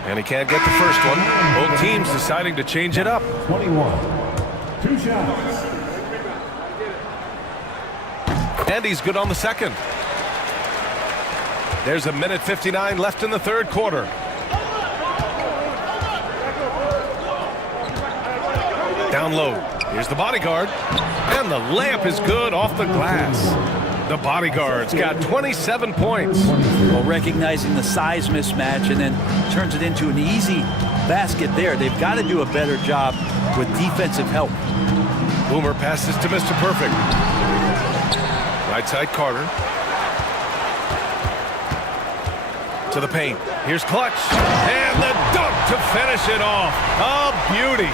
And he can't get the first one. Both teams deciding to change it up. 21. 2 shots. And he's good on the second. There's a minute 59 left in the third quarter. Down low. Here's the bodyguard. And the layup is good off the glass. The bodyguard's got 27 points. Well, recognizing the size mismatch and then turns it into an easy basket there. They've got to do a better job with defensive help. Boomer passes to Mr. Perfect. Right side Carter. To the paint. Here's Clutch. And the dunk to finish it off. A beauty.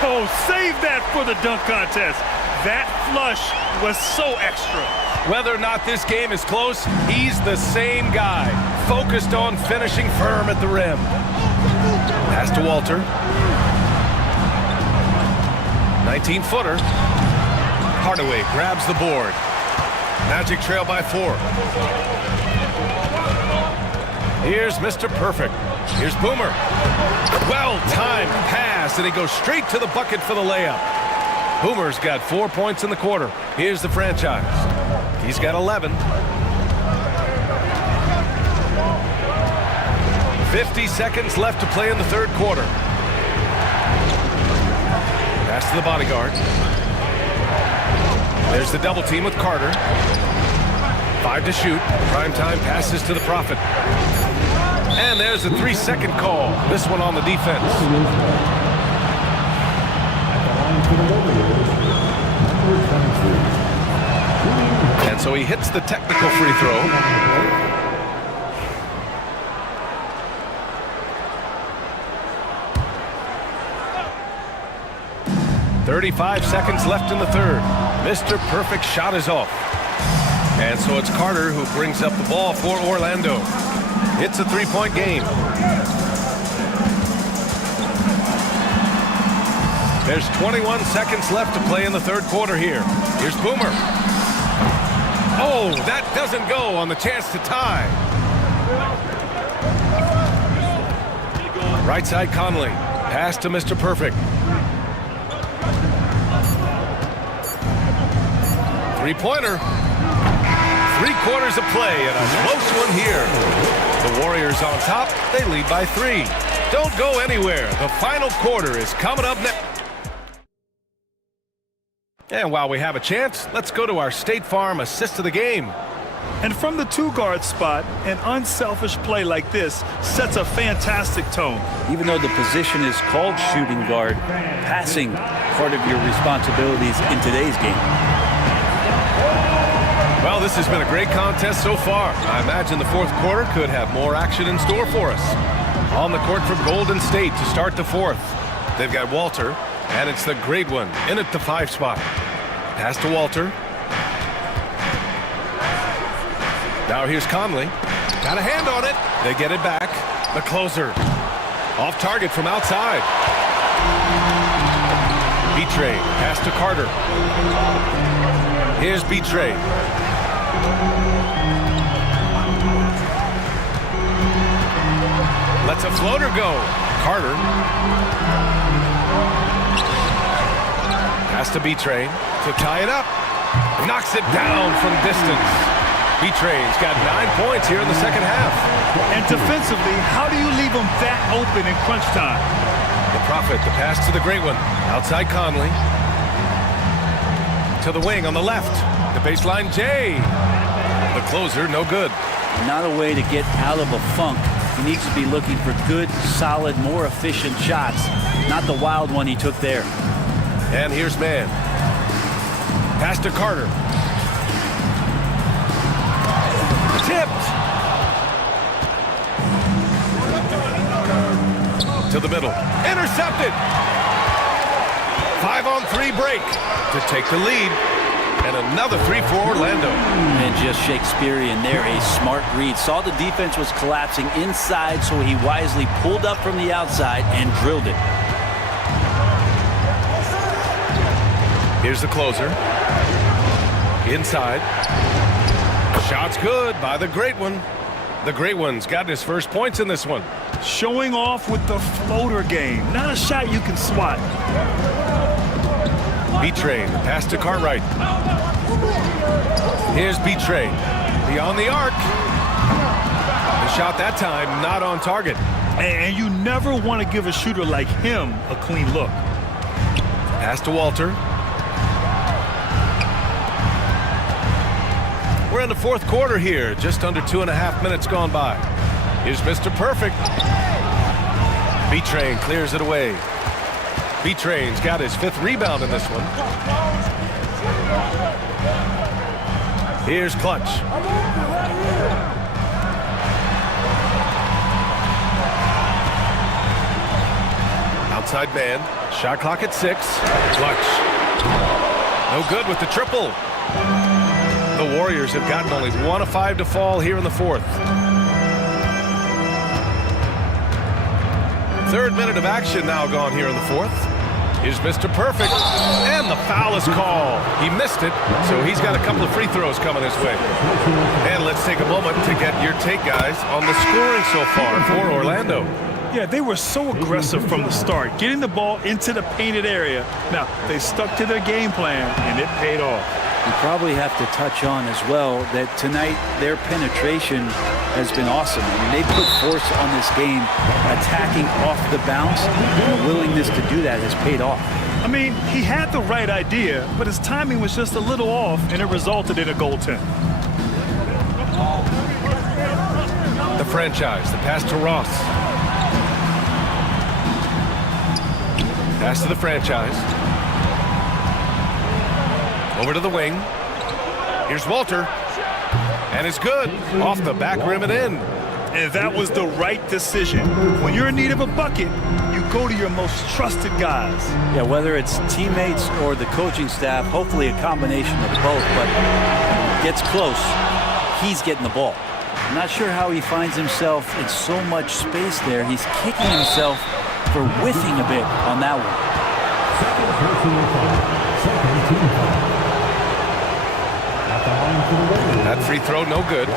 Oh, save that for the dunk contest. That flush was so extra. Whether or not this game is close, he's the same guy, focused on finishing firm at the rim. Pass to Walter. 19-footer. Hardaway grabs the board. Magic trail by 4. Here's Mr. Perfect. Here's Boomer. Well-timed pass, and he goes straight to the bucket for the layup. Boomer's got 4 points in the quarter. Here's the franchise. He's got 11. 50 seconds left to play in the third quarter. Pass to the bodyguard. There's the double team with Carter. 5 to shoot. Primetime passes to the Prophet. And there's a 3-second call. This one on the defense. And so he hits the technical free throw. "35 seconds left in the third. Mr. Perfect shot is off. And so it's Carter who brings up the ball for Orlando. It's a 3-point game. There's 21 seconds left to play in the third quarter here. Here's Boomer. Oh, that doesn't go on the chance to tie. Right side Conley. Pass to Mr. Perfect. 3-pointer. 3 quarters of play and a close one here. The Warriors on top. They lead by 3. Don't go anywhere. The final quarter is coming up next. And while we have a chance, let's go to our State Farm assist of the game. And from the 2-guard spot, an unselfish play like this sets a fantastic tone. Even though the position is called shooting guard, passing part of your responsibilities in today's game. Well, this has been a great contest so far. I imagine the fourth quarter could have more action in store for us. On the court for Golden State to start the fourth. They've got Walter, and it's the great one in at the 5 spot. Pass to Walter. Now here's Conley. Got a hand on it. They get it back. The closer. Off target from outside. Betray. Pass to Carter. Here's Betray. Lets a floater go. Carter. Pass to Betray to tie it up. Knocks it down from distance. Betray's got 9 points here in the second half. And defensively, how do you leave them that open in crunch time? The Prophet, the pass to the great one. Outside Conley. To the wing on the left. The baseline Jay. The closer, no good. Not a way to get out of a funk. He needs to be looking for good, solid, more efficient shots. Not the wild one he took there. And here's Mann. Pass to Carter. Tipped. To the middle. Intercepted. 5-on-3 break to take the lead. And another 3 for Orlando. And just Shakespearean there, a smart read. Saw the defense was collapsing inside, so he wisely pulled up from the outside and drilled it. Here's the closer. Inside. Shot's good by the great one. The great one's got his first points in this one. Showing off with the floater game. Not a shot you can swat. Betray, pass to Cartwright. Here's Betray. Beyond the arc. The shot that time not on target. And you never want to give a shooter like him a clean look. Pass to Walter. We're in the fourth quarter here. Just under 2.5 minutes gone by. Here's Mr. Perfect. Betray clears it away. Betray's got his 5th rebound in this one. Here's Clutch. Outside man. Shot clock at 6. Clutch. No good with the triple. The Warriors have gotten only 1 of 5 to fall here in the fourth. Third minute of action now gone here in the fourth. Here's Mr. Perfect, and the foul is called. He missed it, so he's got a couple of free throws coming his way. And let's take a moment to get your take, guys, on the scoring so far for Orlando. Yeah, they were so aggressive from the start, getting the ball into the painted area. Now, they stuck to their game plan, and it paid off. You probably have to touch on as well that tonight their penetration has been awesome. I mean, they put force on this game, attacking off the bounce, and the willingness to do that has paid off. I mean, he had the right idea, but his timing was just a little off, and it resulted in a goaltend. The franchise, the pass to Ross. Pass to the franchise. Over to the wing. Here's Walter. And it's good. Off the back rim and in. And that was the right decision. When you're in need of a bucket, you go to your most trusted guys. Yeah, whether it's teammates or the coaching staff, hopefully a combination of both, but gets close, he's getting the ball. I'm not sure how he finds himself in so much space there. He's kicking himself for whiffing a bit on that one. That free throw, no good.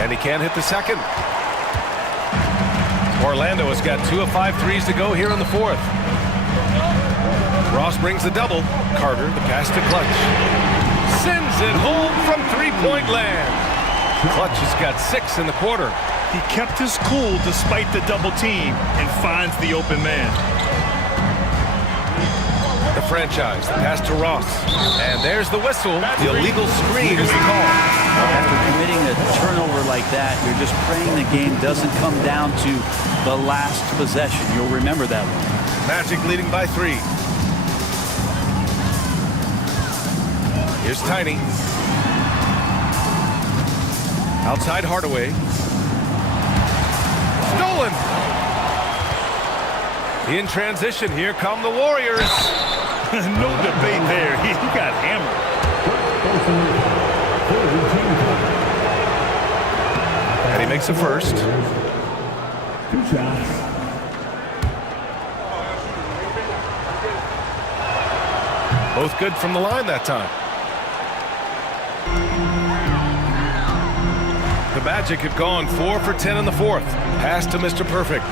And he can't hit the second. Orlando has got 2 of 5 threes to go here in the fourth. Ross brings the double. Carter, the pass to Clutch. Sends it home from three-point land. Clutch has got 6 in the quarter. He kept his cool despite the double team and finds the open man. The franchise, the pass to Ross. And there's the whistle. The illegal screen is the call. After committing a turnover like that, you're just praying the game doesn't come down to the last possession. You'll remember that one. Magic leading by 3. Here's Tiny. Outside Hardaway. Stolen. In transition, here come the Warriors. No debate there. He got hammered. And he makes a first. 2 shots. Both good from the line that time. The Magic have gone 4 for 10 in the fourth. Pass to Mr. Perfect.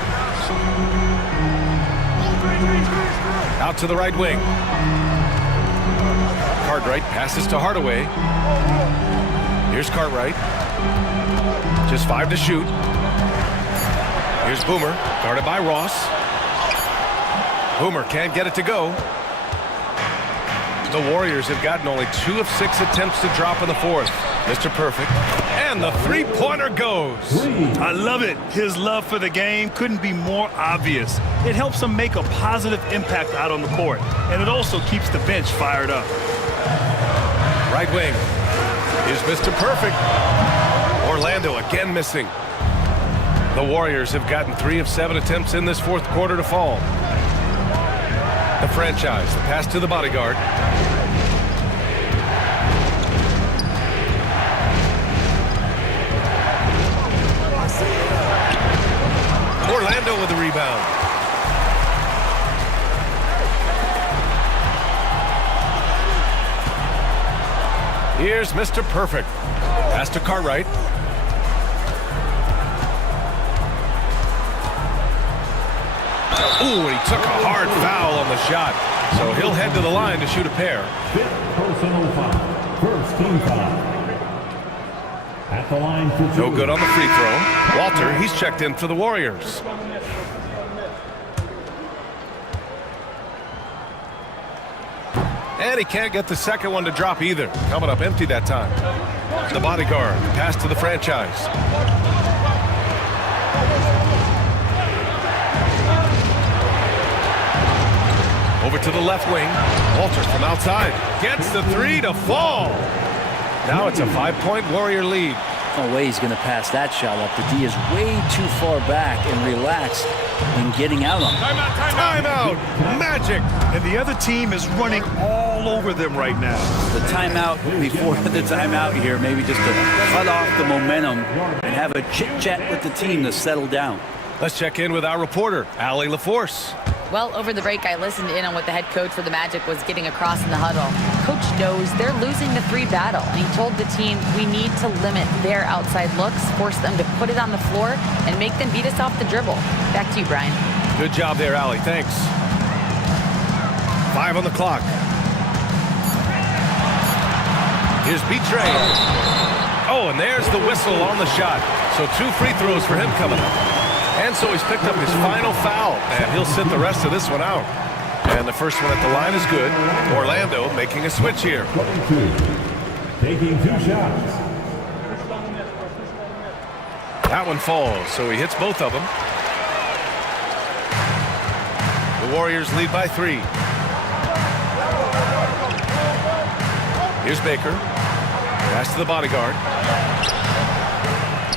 Out to the right wing. Cartwright passes to Hardaway. Here's Cartwright. Just 5 to shoot. Here's Boomer, guarded by Ross. Boomer can't get it to go. The Warriors have gotten only 2 of 6 attempts to drop in the fourth. Mr. Perfect. And the three-pointer goes. I love it. His love for the game couldn't be more obvious. It helps him make a positive impact out on the court. And it also keeps the bench fired up. Right wing. Here's Mr. Perfect. Orlando again missing. The Warriors have gotten 3 of 7 attempts in this fourth quarter to fall. The franchise, the pass to the bodyguard. Orlando with the rebound. Here's Mr. Perfect. Pass to Cartwright. Ooh, and he took a hard foul on the shot. So he'll head to the line to shoot a pair. 5th personal foul. First team foul. At the line for 2. No good on the free throw. Walter, he's checked in for the Warriors. And he can't get the second one to drop either. Coming up empty that time. The bodyguard, pass to the franchise. Over to the left wing. Walter from outside. Gets the 3 to fall. Now it's a 5-point Warrior lead. No way he's going to pass that shot up. The D is way too far back and relaxed in getting out on him. Timeout! Magic! And the other team is running all over them right now. The timeout before the timeout here, maybe just to cut off the momentum and have a chit-chat with the team to settle down. Let's check in with our reporter, Allie LaForce. Well, over the break, I listened in on what the head coach for the Magic was getting across in the huddle. Coach knows they're losing the 3 battle, and he told the team we need to limit their outside looks, force them to put it on the floor, and make them beat us off the dribble. Back to you, Brian. Good job there, Allie. Thanks. 5 on the clock. Here's B-Train. Oh, and there's the whistle on the shot. So 2 free throws for him coming up. And so he's picked up his final foul, and he'll sit the rest of this one out. And the first one at the line is good. Orlando making a switch here. 22. Taking 2 shots. That one falls, so he hits both of them. The Warriors lead by 3. Here's Baker. Pass to the bodyguard.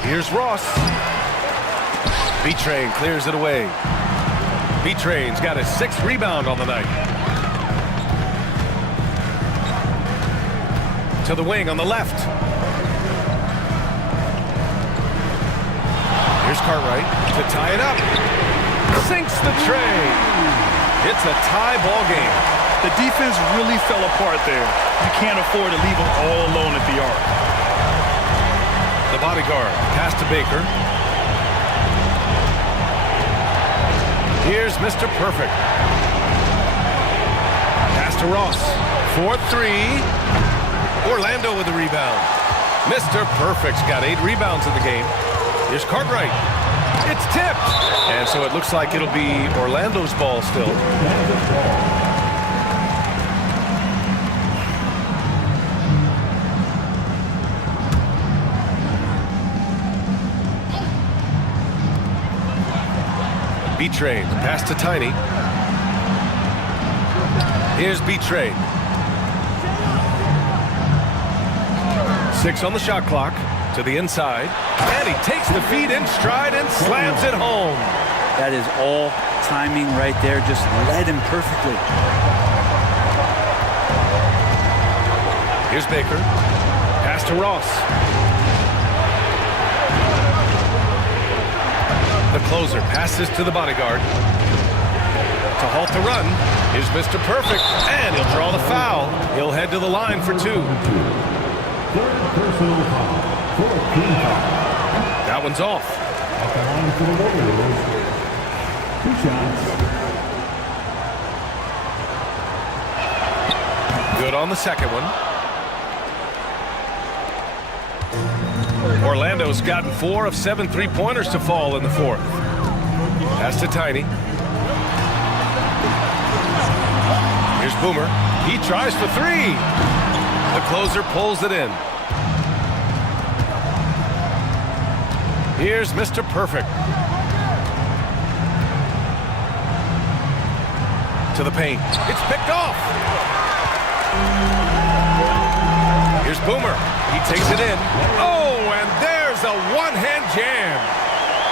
Here's Ross. B-Train clears it away. B-Train's got his 6th rebound on the night. To the wing on the left. Here's Cartwright to tie it up. Sinks the tray. It's a tie ball game. The defense really fell apart there. You can't afford to leave them all alone at the arc. The bodyguard pass to Baker. Here's Mr. Perfect. Pass to Ross. 4-3. Orlando with the rebound. Mr. Perfect's got 8 rebounds in the game. Here's Cartwright. It's tipped. And so it looks like it'll be Orlando's ball still. B-Train, pass to Tiny. Here's B-Train. 6 on the shot clock, to the inside. And he takes the feed in stride and slams it home. That is all timing right there. Just led him perfectly. Here's Baker. Pass to Ross. The closer passes to the bodyguard. To halt the run is Mr. Perfect, and he'll draw the foul. He'll head to the line for 2. 3rd personal foul. 4th team foul. That one's off. At the line for the Warriors. 2 shots. Good on the second one. Orlando's gotten 4 of 7 3-pointers to fall in the 4th. Pass to Tiny. Here's Boomer. He tries for 3. The closer pulls it in. Here's Mr. Perfect. To the paint. It's picked off. Here's Boomer. He takes it in. Oh, and there's a one-hand jam.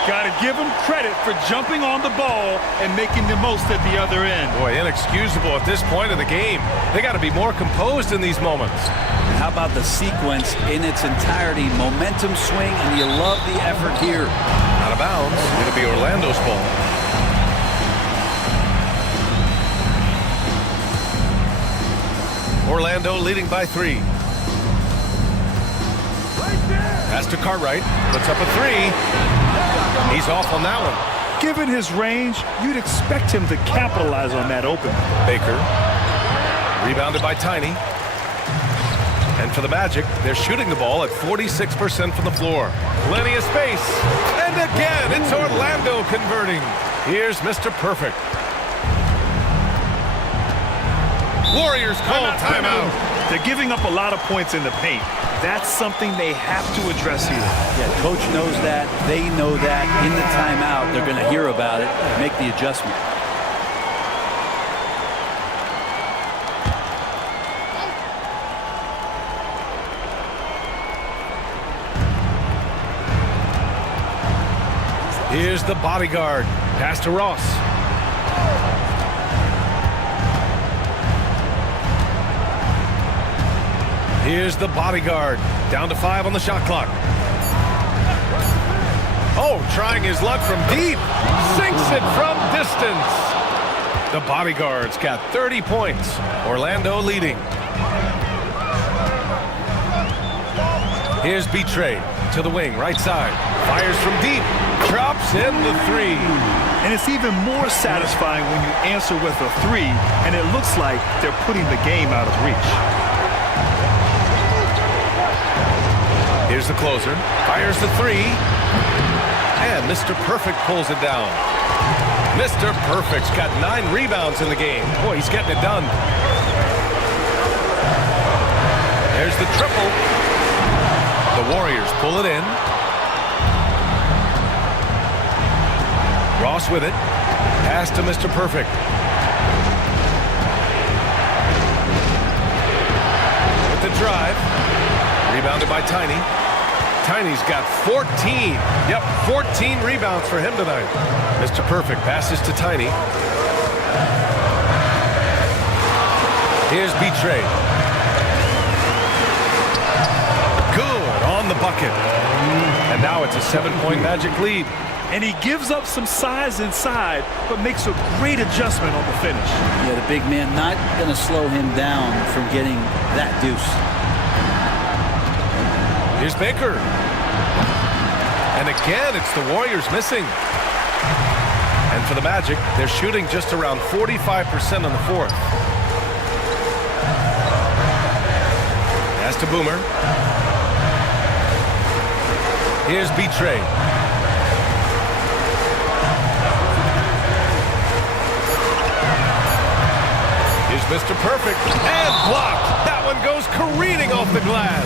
Got to give him credit for jumping on the ball and making the most at the other end. Boy, inexcusable at this point of the game. They got to be more composed in these moments. How about the sequence in its entirety? Momentum swing, and you love the effort here. Out of bounds. It'll be Orlando's ball. Orlando leading by 3. Pass to Cartwright. Puts up a 3. He's off on that one. Given his range, you'd expect him to capitalize on that open. Baker. Rebounded by Tiny. And for the Magic, they're shooting the ball at 46% from the floor. Plenty of space. And again, it's Orlando converting. Here's Mr. Perfect. Warriors call timeout. They're giving up a lot of points in the paint. That's something they have to address here. Yeah, coach knows that. They know that. In the timeout, they're going to hear about it, make the adjustment. Here's the bodyguard. Pass to Ross. Here's the bodyguard. Down to 5 on the shot clock. Oh, trying his luck from deep. Sinks it from distance. The bodyguard's got 30 points. Orlando leading. Here's Betray to the wing, right side. Fires from deep. Drops in the 3. And it's even more satisfying when you answer with a 3, and it looks like they're putting the game out of reach. Here's the closer. Fires the 3. And Mr. Perfect pulls it down. Mr. Perfect's got 9 rebounds in the game. Boy, he's getting it done. There's the triple. The Warriors pull it in. Ross with it. Pass to Mr. Perfect. With the drive. Rebounded by Tiny. Tiny's got 14. Yep, 14 rebounds for him tonight. Mr. Perfect passes to Tiny. Here's Betray. Good on the bucket. And now it's a 7-point Magic lead. And he gives up some size inside, but makes a great adjustment on the finish. Yeah, the big man not going to slow him down from getting that deuce. Here's Baker. And again, it's the Warriors missing. And for the Magic, they're shooting just around 45% on the fourth. Pass to Boomer. Here's Betray. Here's Mr. Perfect. And blocked. That one goes careening off the glass.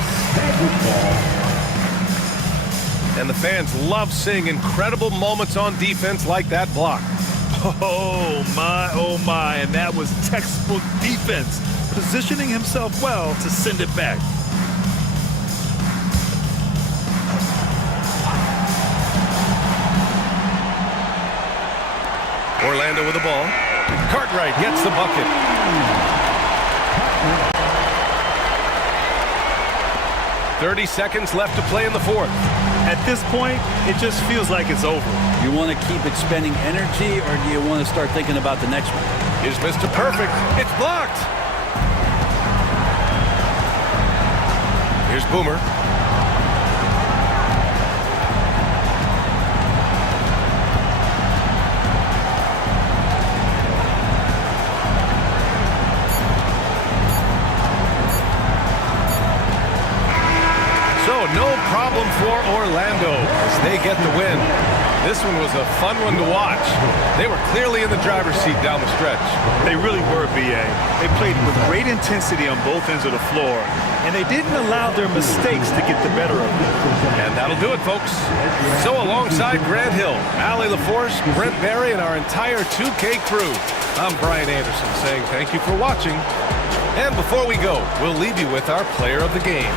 And the fans love seeing incredible moments on defense like that block. Oh my, and that was textbook defense, positioning himself well to send it back. Orlando with the ball. Cartwright gets the bucket. "30 seconds left to play in the fourth. At this point, it just feels like it's over. You want to keep expending energy, or do you want to start thinking about the next one? Here's Mr. Perfect. It's blocked. Here's Boomer. No problem for Orlando as they get the win. This one was a fun one to watch. They were clearly in the driver's seat down the stretch. They really were, B.A. They played with great intensity on both ends of the floor, and they didn't allow their mistakes to get the better of them. And that'll do it, folks. So alongside Grant Hill, Allie LaForce, Brent Barry, and our entire 2K crew, I'm Brian Anderson saying thank you for watching. And before we go, we'll leave you with our player of the game.